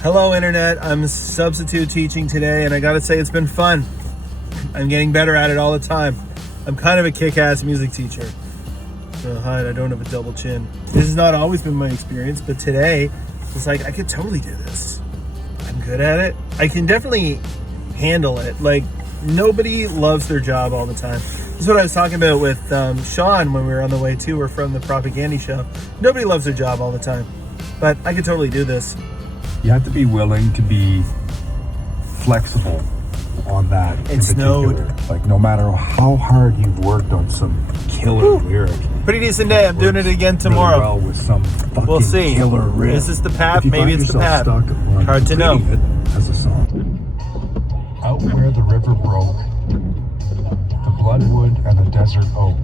Hello, Internet. I'm substitute teaching today, and I gotta say, it's been fun. I'm getting better at it all the time. I'm kind of a kick-ass music teacher. Hide, I don't have a double chin. This has not always been my experience, but today, it's like, I could totally do this. I'm good at it. I can definitely handle it. Like, nobody loves their job all the time. This is what I was talking about with Sean when we were on the way to or from the Propaganda show. Nobody loves their job all the time, but I could totally do this. You have to be willing to be flexible on that. It snowed. Like, no matter how hard you've worked on some killer lyric. Pretty decent day. I'm doing it again tomorrow. Really well with some fucking we'll see. Killer riff. Is this the Pap? If you Maybe find it's the Pap. yourself stuck on Hard to know. it as a song. Out where the river broke, the bloodwood and the desert oak,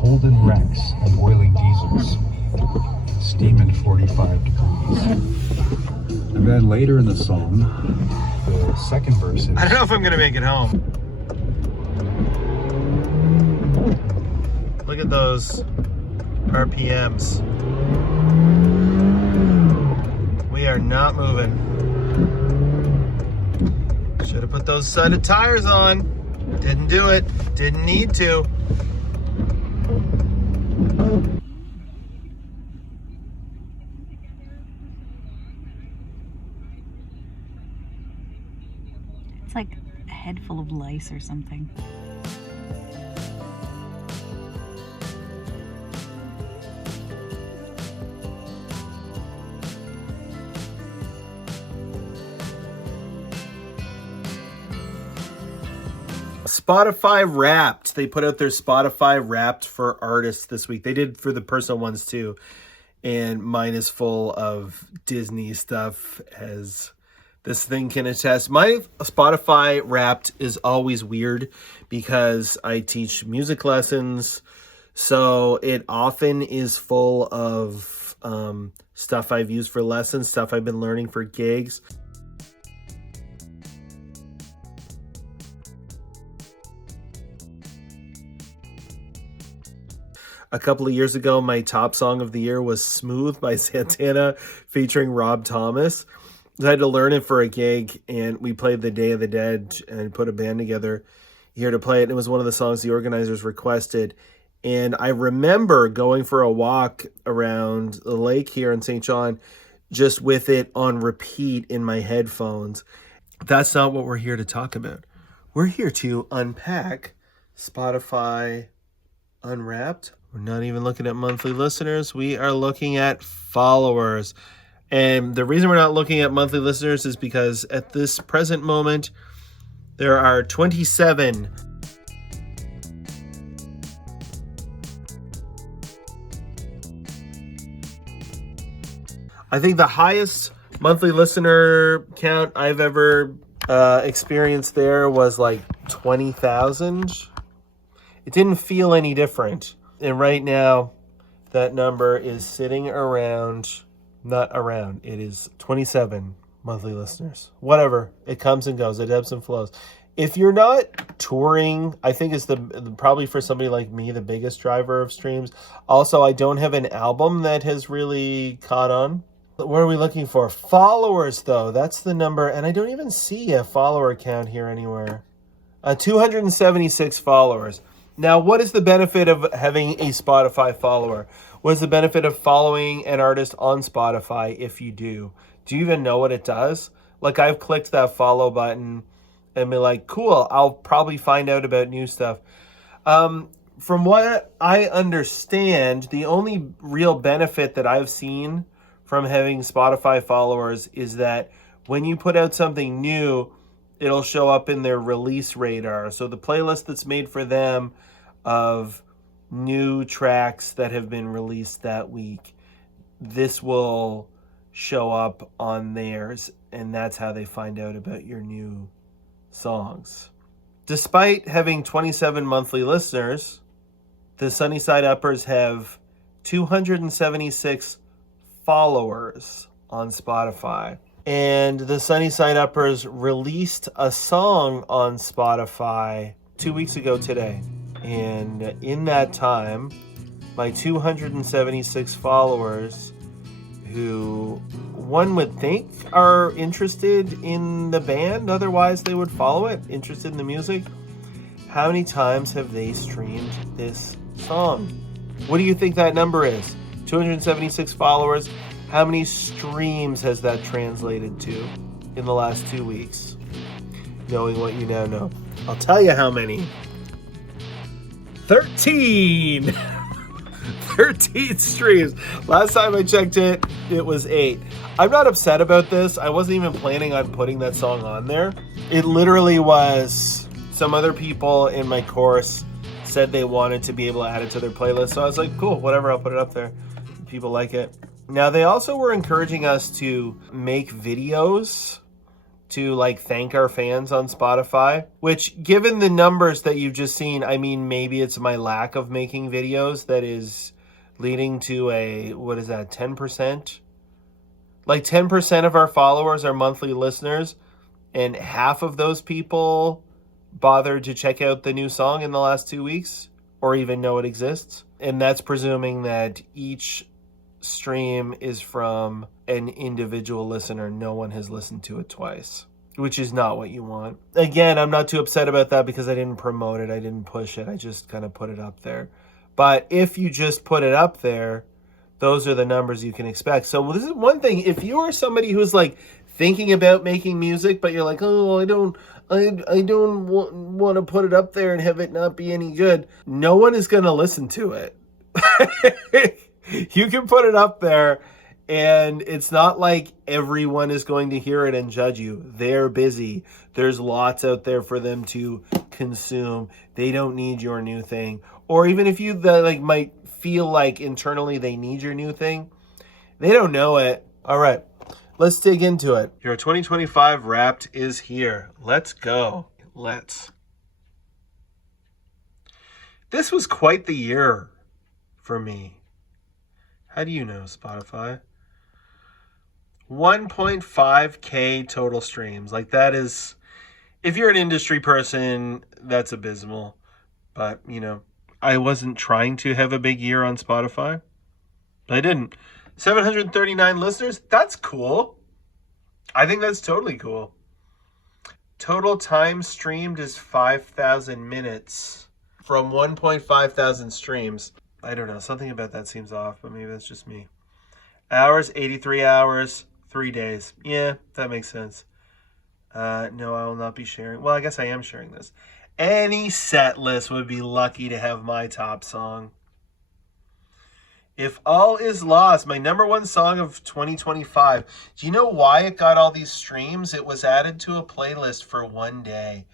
Holden wrecks and boiling diesels, steaming 45 degrees. And then later in the song, the second verse is... I don't know if I'm going to make it home. Look at those RPMs. We are not moving. Should have put those set of tires on. Didn't do it. Didn't need to. It's like a head full of lice or something. Spotify Wrapped. They put out their Spotify Wrapped for artists this week. They did for the personal ones too. And mine is full of Disney stuff, as this thing can attest. My Spotify Wrapped is always weird because I teach music lessons. So it often is full of stuff I've used for lessons, stuff I've been learning for gigs. A couple of years ago, my top song of the year was Smooth by Santana featuring Rob Thomas. I had to learn it for a gig, and we played the Day of the Dead and put a band together here to play it. It was one of the songs the organizers requested. And I remember going for a walk around the lake here in St. John, just with it on repeat in my headphones. That's not what we're here to talk about. We're here to unpack Spotify Unwrapped. We're not even looking at monthly listeners. We are looking at followers. And the reason we're not looking at monthly listeners is because at this present moment, there are 27 I think the highest monthly listener count I've ever experienced there was like 20,000. It didn't feel any different. And right now, that number is sitting around, not around, it is 27 monthly listeners. Whatever, it comes and goes, it ebbs and flows. If you're not touring, I think is probably for somebody like me, the biggest driver of streams. Also, I don't have an album that has really caught on. What are we looking for? Followers, though, that's the number. And I don't even see a follower count here anywhere. 276 followers. Now, what is the benefit of having a Spotify follower? What is the benefit of following an artist on Spotify if you do? Do you even know what it does? Like, I've clicked that follow button and be like, cool, I'll probably find out about new stuff. From what I understand, the only real benefit that I've seen from having Spotify followers is that when you put out something new, it'll show up in their release radar. So the playlist that's made for them of new tracks that have been released that week, this will show up on theirs, and that's how they find out about your new songs. Despite having 27 monthly listeners, the Sunnyside Uppers have 276 followers on Spotify. And the Sunnyside Uppers released a song on Spotify 2 weeks ago today. And in that time, my 276 followers who one would think are interested in the band, otherwise they would follow it, interested in the music. How many times have they streamed this song? What do you think that number is? 276 followers. How many streams has that translated to in the last 2 weeks? Knowing what you now know. I'll tell you how many. 13! 13 streams. Last time I checked it, it was 8. I'm not upset about this. I wasn't even planning on putting that song on there. It literally was some other people in my course said they wanted to be able to add it to their playlist. So I was like, cool, whatever, I'll put it up there. People like it. Now, they also were encouraging us to make videos to like thank our fans on Spotify, which given the numbers that you've just seen, I mean, maybe it's my lack of making videos that is leading to a, what is that, 10%? Like 10% of our followers are monthly listeners, and half of those people bothered to check out the new song in the last 2 weeks or even know it exists. And that's presuming that each stream is from an individual listener. No one has listened to it twice, which is not what you want. Again, I'm not too upset about that because I didn't promote it. I didn't push it. I just kind of put it up there. But if you just put it up there, those are the numbers you can expect. So this is one thing. If you are somebody who's like thinking about making music, but you're like, oh, I don't want to put it up there and have it not be any good. No one is going to listen to it. You can put it up there, and it's not like everyone is going to hear it and judge you. They're busy. There's lots out there for them to consume. They don't need your new thing. Or even if you might feel like internally they need your new thing, they don't know it. All right, let's dig into it. Your 2025 Wrapped is here. Let's go. Let's. This was quite the year for me. How do you know, Spotify? 1.5K total streams. Like, that is, if you're an industry person, that's abysmal. But, you know, I wasn't trying to have a big year on Spotify. I didn't. 739 listeners. That's cool. I think that's totally cool. Total time streamed is 5,000 minutes from 1.5 thousand streams. I don't know. Something about that seems off, but maybe that's just me. Hours, 83 hours, 3 days. Yeah, that makes sense. No, I will not be sharing. Well, I guess I am sharing this. Any set list would be lucky to have my top song. If All Is Lost, my number one song of 2025. Do you know why it got all these streams? It was added to a playlist for one day.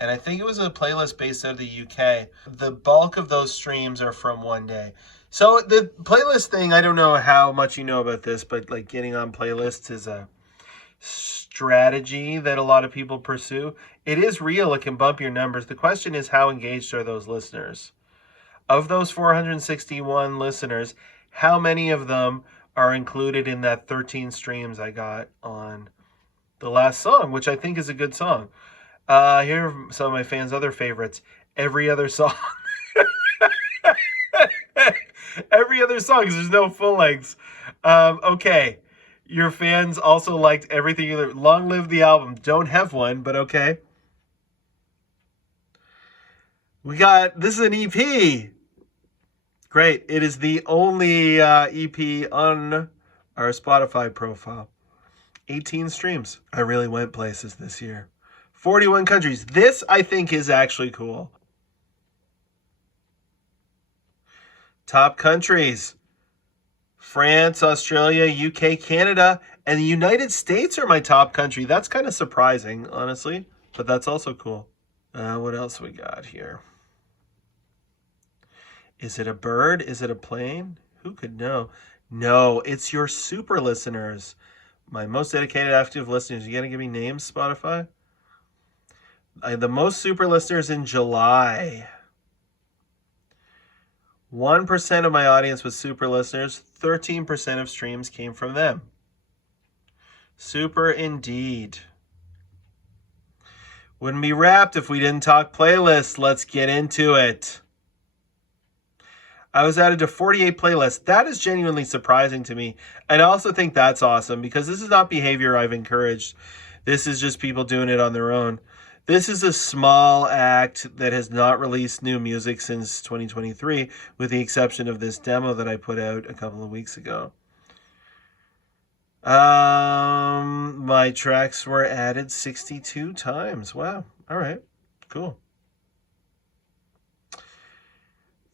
And I think it was a playlist based out of the UK. The bulk of those streams are from one day. So the playlist thing, I don't know how much you know about this, but like getting on playlists is a strategy that a lot of people pursue. It is real. It can bump your numbers. The question is, how engaged are those listeners? Of those 461 listeners, how many of them are included in that 13 streams I got on the last song, which I think is a good song. Here are some of my fans' other favorites. Every Other Song. Every Other Song, because there's no full lengths. Okay. Your fans also liked Everything You Long Live the Album. Don't have one, but okay. This is an EP. Great. It is the only EP on our Spotify profile. 18 streams. I really went places this year. 41 countries. This, I think, is actually cool. Top countries. France, Australia, UK, Canada, and the United States are my top country. That's kind of surprising, honestly, but that's also cool. What else we got here? Is it a bird? Is it a plane? Who could know? No, it's your super listeners. My most dedicated active listeners. You gotta give me names, Spotify? The most super listeners in July. 1% of my audience was super listeners. 13% of streams came from them. Super indeed. Wouldn't be Wrapped if we didn't talk playlists. Let's get into it. I was added to 48 playlists. That is genuinely surprising to me. And I also think that's awesome because this is not behavior I've encouraged. This is just people doing it on their own. This is a small act that has not released new music since 2023, with the exception of this demo that I put out a couple of weeks ago. My tracks were added 62 times. Wow. All right. Cool.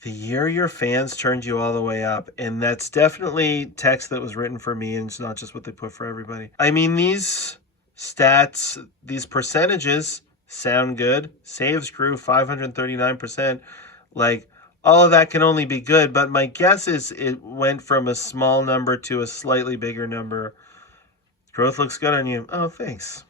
The year your fans turned you all the way up. And that's definitely text that was written for me, and it's not just what they put for everybody. I mean, these stats, these percentages sound good. Saves grew 539%. Like, all of that can only be good, but my guess is it went from a small number to a slightly bigger number. Growth looks good on you. Oh, thanks.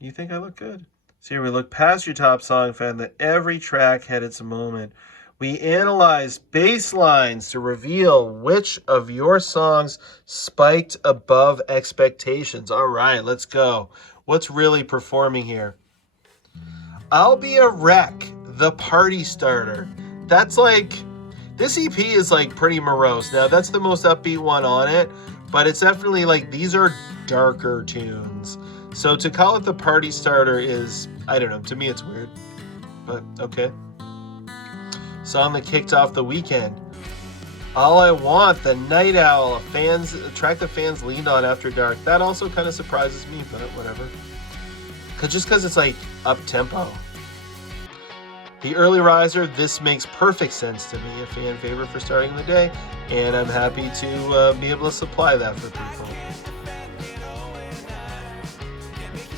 You think I look good? So here we look past your top song, found that every track had its moment. We analyzed bass lines to reveal which of your songs spiked above expectations. All right, let's go. What's really performing here? I'll Be a Wreck, the party starter. That's like, this EP is like pretty morose. Now, that's the most upbeat one on it, but it's definitely like, these are darker tunes. So to call it the party starter is, I don't know, to me it's weird, but okay. Song that kicked off the weekend. All I Want, the Night Owl, a track that fans leaned on after dark. That also kind of surprises me, but whatever. Just because it's like up-tempo. The Early Riser, this makes perfect sense to me, a fan favorite for starting the day, and I'm happy to be able to supply that for people.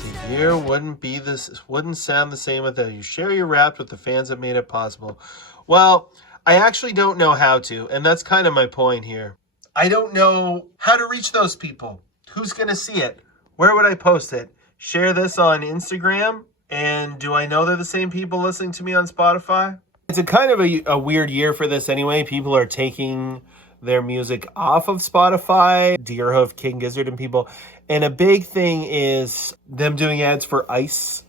The year wouldn't sound the same without you. Share your rap with the fans that made it possible. Well, I actually don't know how to, and that's kind of my point here. I don't know how to reach those people. Who's going to see it? Where would I post it? Share this on Instagram? And do I know they're the same people listening to me on Spotify? It's a kind of a weird year for this anyway. People are taking their music off of Spotify, Deerhoof, King Gizzard, and people. And a big thing is them doing ads for ICE,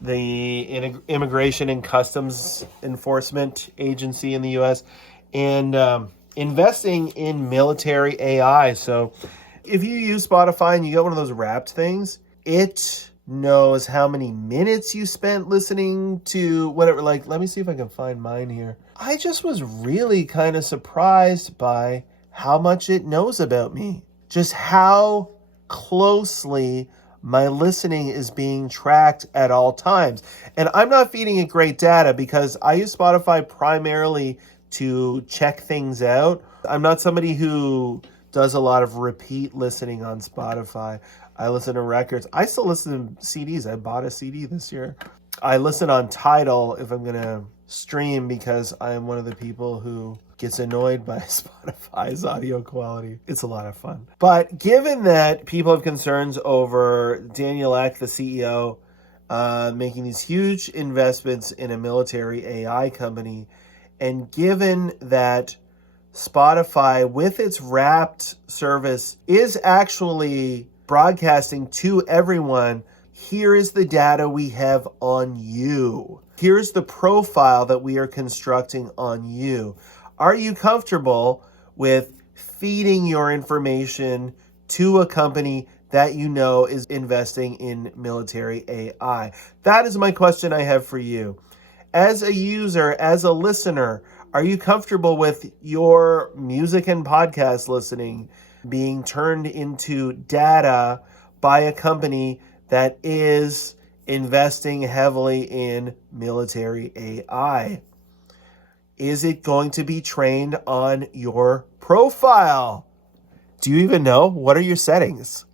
the Immigration and Customs Enforcement Agency in the U.S., and investing in military AI. So if you use Spotify and you get one of those wrapped things, it knows how many minutes you spent listening to whatever. Like, let me see if I can find mine here. I just was really kind of surprised by how much it knows about me. Just how closely my listening is being tracked at all times. And I'm not feeding it great data because I use Spotify primarily to check things out. I'm not somebody who does a lot of repeat listening on Spotify. I listen to records. I still listen to CDs. I bought a CD this year. I listen on Tidal if I'm going to stream because I'm one of the people who gets annoyed by Spotify's audio quality. It's a lot of fun. But given that people have concerns over Daniel Ek, the CEO, making these huge investments in a military AI company, and given that Spotify, with its Wrapped service, is actually broadcasting to everyone, here is the data we have on you. Here's the profile that we are constructing on you. Are you comfortable with feeding your information to a company that you know is investing in military AI? That is my question I have for you. As a user, as a listener, are you comfortable with your music and podcast listening being turned into data by a company that is investing heavily in military AI? Is it going to be trained on your profile? Do you even know? What are your settings?